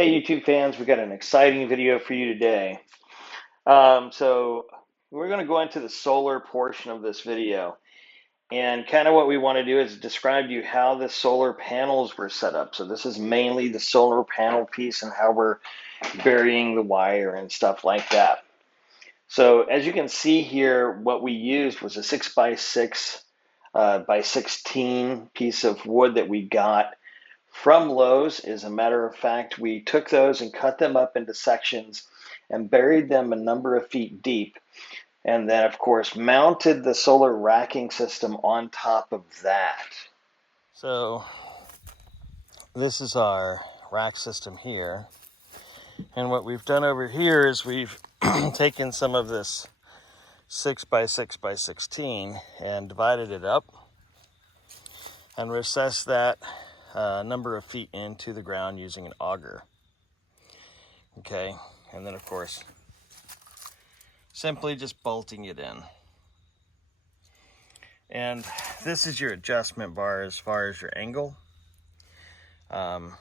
Hey YouTube fans, we got an exciting video for you today. So we're going to go into the solar portion of this video, and kind of what we want to do is describe to you how the solar panels were set up. So this is mainly the solar panel piece and how we're burying the wire and stuff like that. So as you can see here, what we used was a 6x6 by 16 piece of wood that we got from Lowe's. As a matter of fact, we took those and cut them up into sections and buried them a number of feet deep. And then, of course, mounted the solar racking system on top of that. So this is our rack system here. And what we've done over here is we've taken some of this 6x6 by 16 and divided it up and recessed that number of feet into the ground using an auger. Okay, and then of course simply just bolting it in. And this is your adjustment bar as far as your angle. And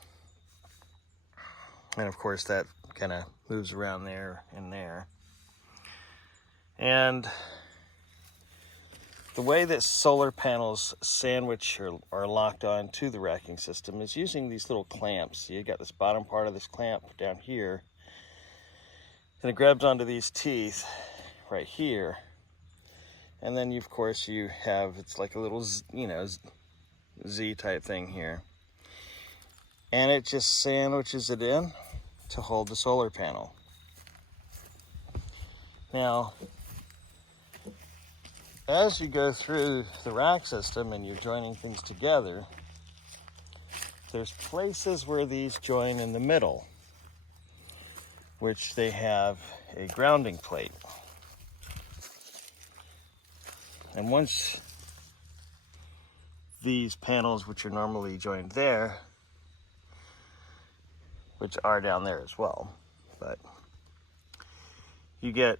of course that kind of moves around there and there. And the way that solar panels sandwich or locked on to the racking system is using these little clamps. You got this bottom part of this clamp down here, and it grabs onto these teeth right here. And then of course you have, it's like a little, Z type thing here. And it just sandwiches it in to hold the solar panel. Now, as you go through the rack system and you're joining things together, there's places where these join in the middle, which they have a grounding plate. And once these panels, which are normally joined there, which are down there as well, but you get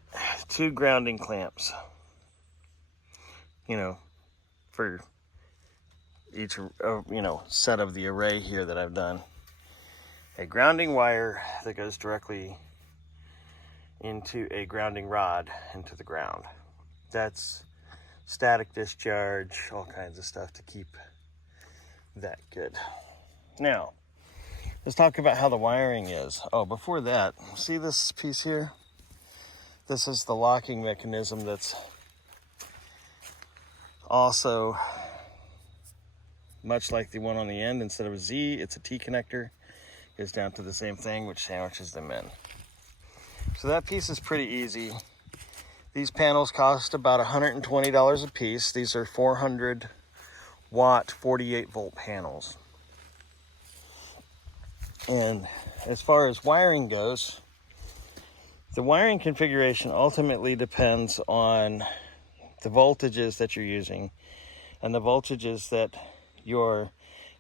two grounding clamps, for each, set of the array here that I've done. A grounding wire that goes directly into a grounding rod into the ground. That's static discharge, all kinds of stuff to keep that good. Now, let's talk about how the wiring is. Oh, before that, see this piece here? This is the locking mechanism that's also much like the one on the end. Instead of a Z, it's a T connector. Goes down to the same thing, which sandwiches them in. So that piece is pretty easy. These panels cost about $120 a piece. These are 400 watt, 48 volt panels. And as far as wiring goes, the wiring configuration ultimately depends on the voltages that you're using and the voltages that your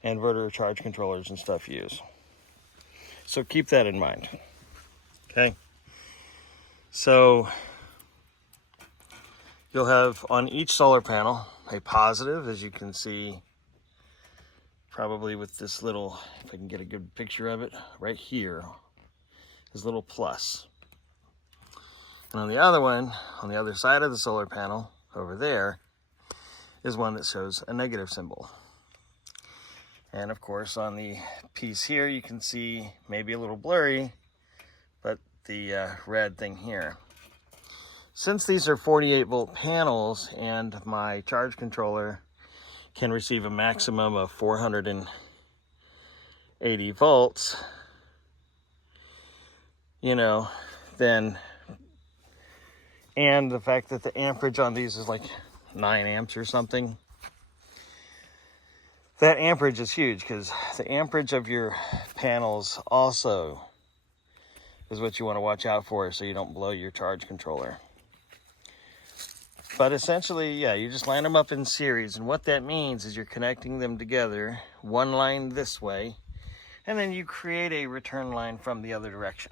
inverter charge controllers and stuff use. So keep that in mind. Okay. So you'll have on each solar panel a positive, as you can see, probably with this little, if I can get a good picture of it, right here, this little plus. And on the other one, on the other side of the solar panel, over there, is one that shows a negative symbol. And of course, on the piece here, you can see maybe a little blurry, but the red thing here. Since these are 48 volt panels and my charge controller can receive a maximum of 480 volts, then, and the fact that the amperage on these is like 9 amps or something, that amperage is huge, because the amperage of your panels also is what you want to watch out for so you don't blow your charge controller. But essentially, yeah, you just line them up in series, and what that means is you're connecting them together, one line this way, and then you create a return line from the other direction.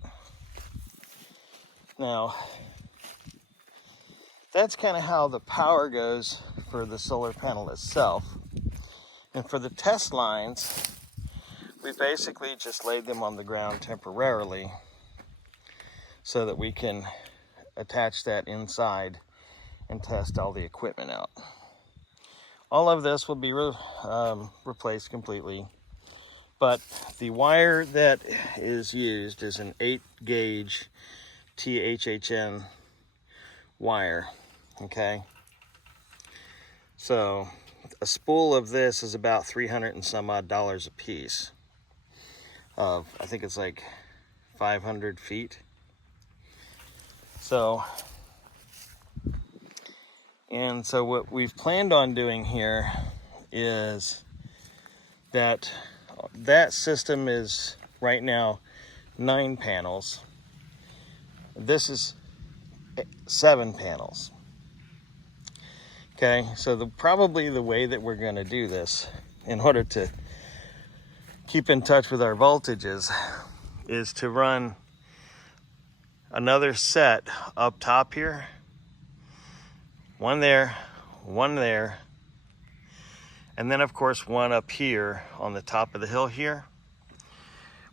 Now, that's kind of how the power goes for the solar panel itself. And for the test lines, we basically just laid them on the ground temporarily so that we can attach that inside and test all the equipment out. All of this will be replaced completely, but the wire that is used is an 8-gauge THHN wire, okay? So a spool of this is about $300 and some odd a piece. I think it's like 500 feet. So what we've planned on doing here is that system is right now 9 panels. This is 7 panels. Okay, so probably the way that we're going to do this in order to keep in touch with our voltages is to run another set up top here. One there, and then of course one up here on the top of the hill here,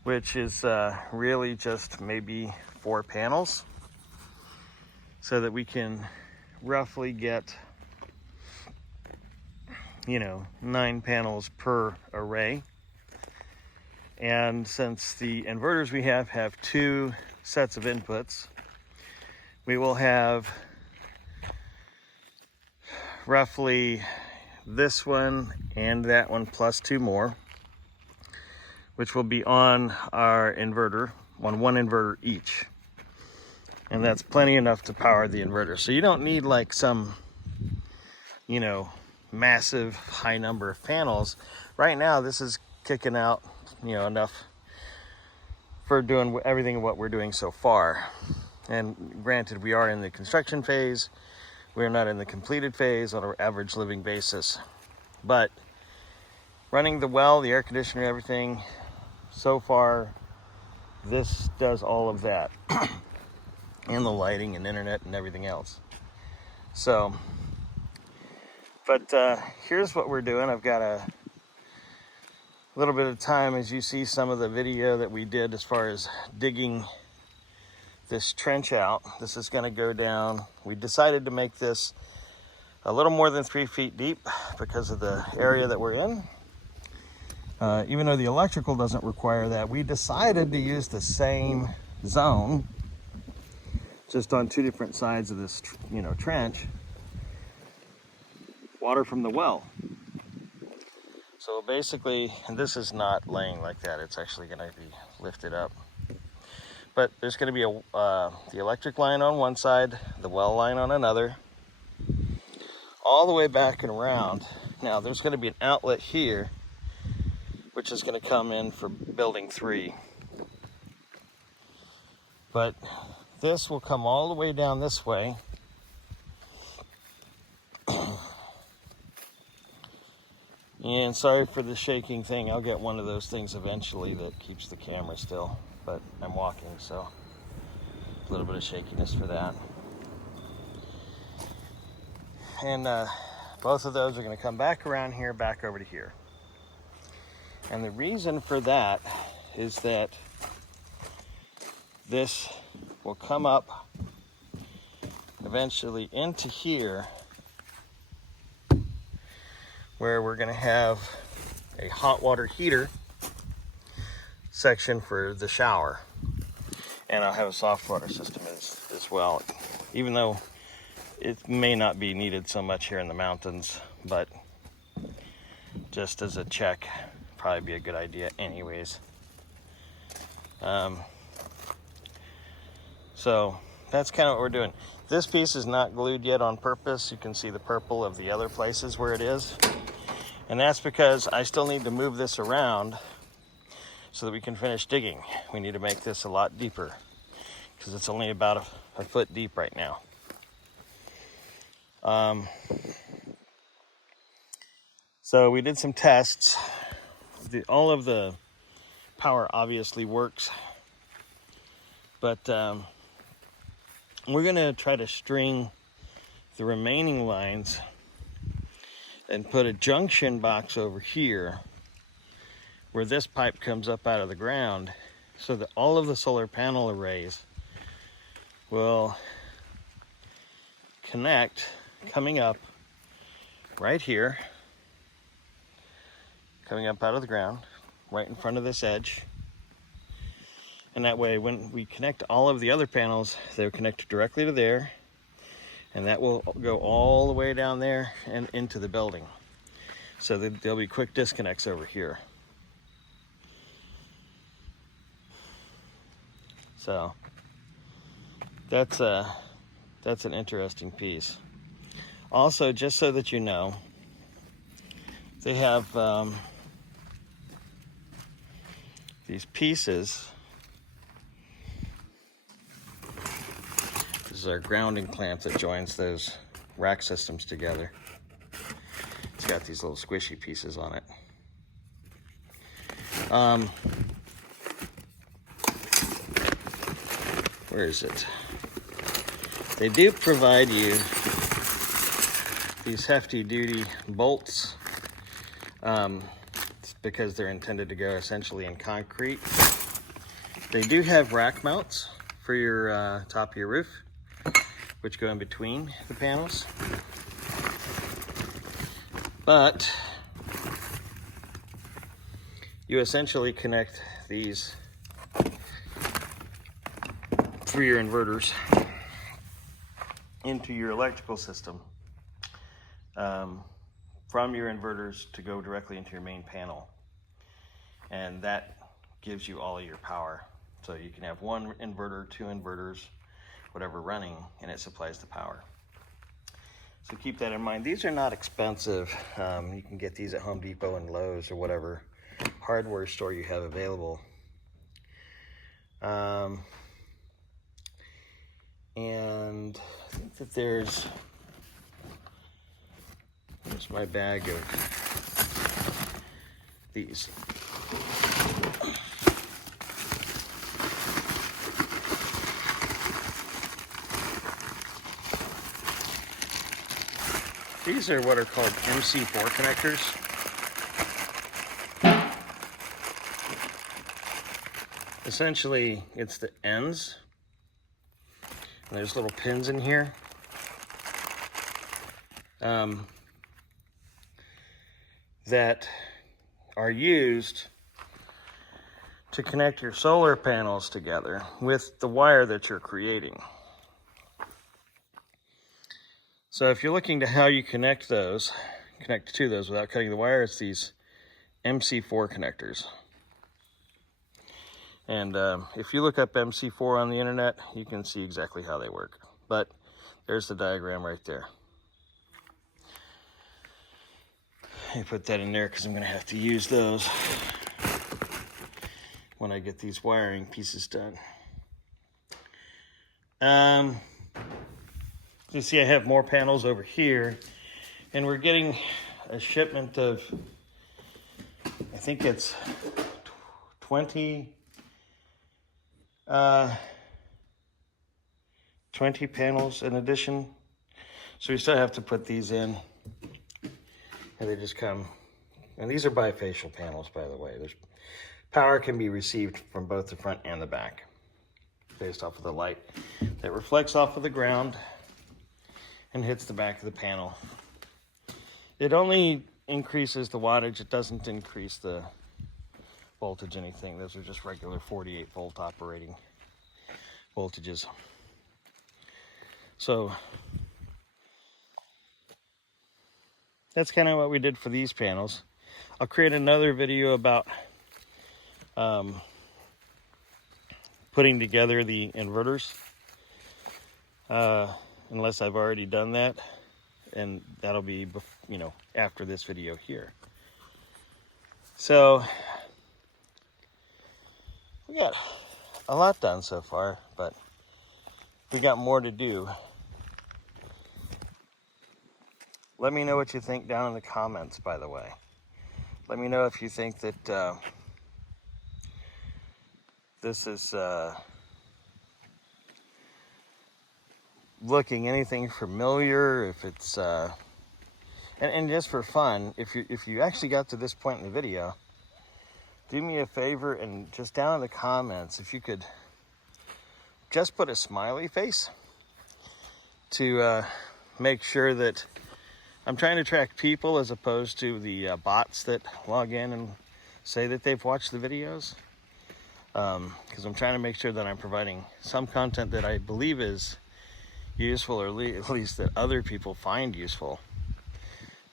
which is really just maybe 4 panels, so that we can roughly get, 9 panels per array. And since the inverters we have 2 sets of inputs, we will have roughly this one and that one plus 2 more, which will be on our inverter, on one inverter each. And that's plenty enough to power the inverter. So you don't need like some, massive high number of panels. Right now, this is kicking out, enough for doing everything what we're doing so far. And granted, we are in the construction phase. We're not in the completed phase on an average living basis. But running the well, the air conditioner, everything, so far, this does all of that. And the lighting and internet and everything else. So, but here's what we're doing. I've got a little bit of time as you see some of the video that we did as far as digging this trench out. This is going to go down. We decided to make this a little more than 3 feet deep because of the area that we're in. Even though the electrical doesn't require that, we decided to use the same zone, just on 2 different sides of this, trench, water from the well. So basically, and this is not laying like that, it's actually going to be lifted up. But there's going to be the electric line on one side, the well line on another, all the way back and around. Now there's going to be an outlet here, which is going to come in for building 3. But this will come all the way down this way. And sorry for the shaking thing. I'll get one of those things eventually that keeps the camera still. But I'm walking, so a little bit of shakiness for that. And both of those are going to come back around here, back over to here. And the reason for that is that this will come up eventually into here, where we're going to have a hot water heater section for the shower, and I'll have a soft water system as well, even though it may not be needed so much here in the mountains, but just as a check, probably be a good idea anyways. So that's kind of what we're doing. This piece is not glued yet on purpose. You can see the purple of the other places where it is, and that's because I still need to move this around so that we can finish digging. We need to make this a lot deeper because it's only about a foot deep right now. So we did some tests. All of the power obviously works, but we're gonna try to string the remaining lines and put a junction box over here where this pipe comes up out of the ground, so that all of the solar panel arrays will connect coming up right here, coming up out of the ground, right in front of this edge. And that way, when we connect all of the other panels, they're connected directly to there, and that will go all the way down there and into the building. So that there'll be quick disconnects over here. So that's an interesting piece. Also, just so that you know, they have these pieces. This is our grounding clamp that joins those rack systems together. It's got these little squishy pieces on it. Where is it? They do provide you these hefty duty bolts because they're intended to go essentially in concrete. They do have rack mounts for your top of your roof, which go in between the panels. But you essentially connect these for your inverters into your electrical system from your inverters to go directly into your main panel. And that gives you all of your power. So you can have one inverter, two inverters, whatever running, and it supplies the power. So keep that in mind. These are not expensive. You can get these at Home Depot and Lowe's or whatever hardware store you have available. And I think that there's my bag of these. These are what are called MC4 connectors. Essentially, it's the ends. And there's little pins in here. That are used to connect your solar panels together with the wire that you're creating. So if you're looking to how you connect to those without cutting the wire, it's these MC4 connectors. And if you look up MC4 on the internet, you can see exactly how they work. But there's the diagram right there. I put that in there because I'm going to have to use those when I get these wiring pieces done. You see I have more panels over here, and we're getting a shipment of, I think it's 20 panels in addition. So we still have to put these in, and they just come, and these are bifacial panels, by the way. There's power can be received from both the front and the back based off of the light that reflects off of the ground and hits the back of the panel. It only increases the wattage. It doesn't increase the voltage, anything. Those are just regular 48 volt operating voltages. So that's kind of what we did for these panels. I'll create another video about putting together the inverters, unless I've already done that, and that'll be, you know, after this video here. So we got a lot done so far, but we got more to do. Let me know what you think down in the comments, by the way. Let me know if you think that this is looking anything familiar, if it's and just for fun, if you actually got to this point in the video, do me a favor and just down in the comments, if you could just put a smiley face to make sure that I'm trying to track people as opposed to the bots that log in and say that they've watched the videos. Because I'm trying to make sure that I'm providing some content that I believe is useful, or at least that other people find useful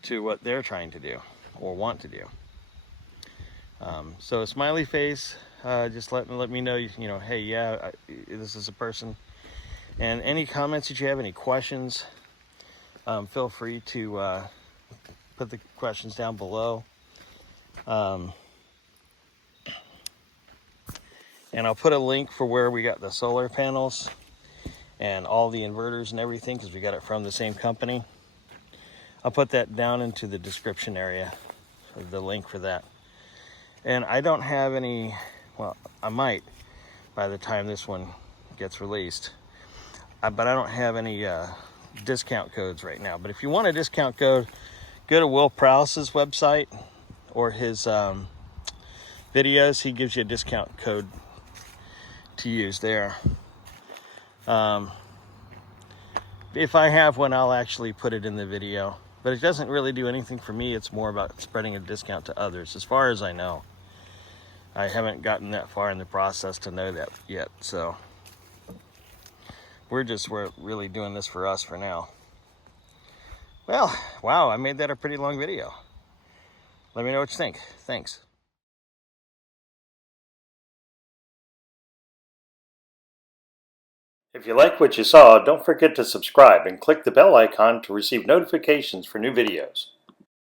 to what they're trying to do or want to do. So a smiley face, just let me know, hey, yeah, this is a person. And any comments that you have, any questions, feel free to put the questions down below. And I'll put a link for where we got the solar panels and all the inverters and everything, because we got it from the same company. I'll put that down into the description area, the link for that. And I don't have any, well, I might by the time this one gets released, but I don't have any discount codes right now. But if you want a discount code, go to Will Prowse's website or his videos. He gives you a discount code to use there. If I have one, I'll actually put it in the video, but it doesn't really do anything for me. It's more about spreading a discount to others, as far as I know. I haven't gotten that far in the process to know that yet, so we're really doing this for us for now. Well, wow, I made that a pretty long video. Let me know what you think. Thanks. If you like what you saw, don't forget to subscribe and click the bell icon to receive notifications for new videos.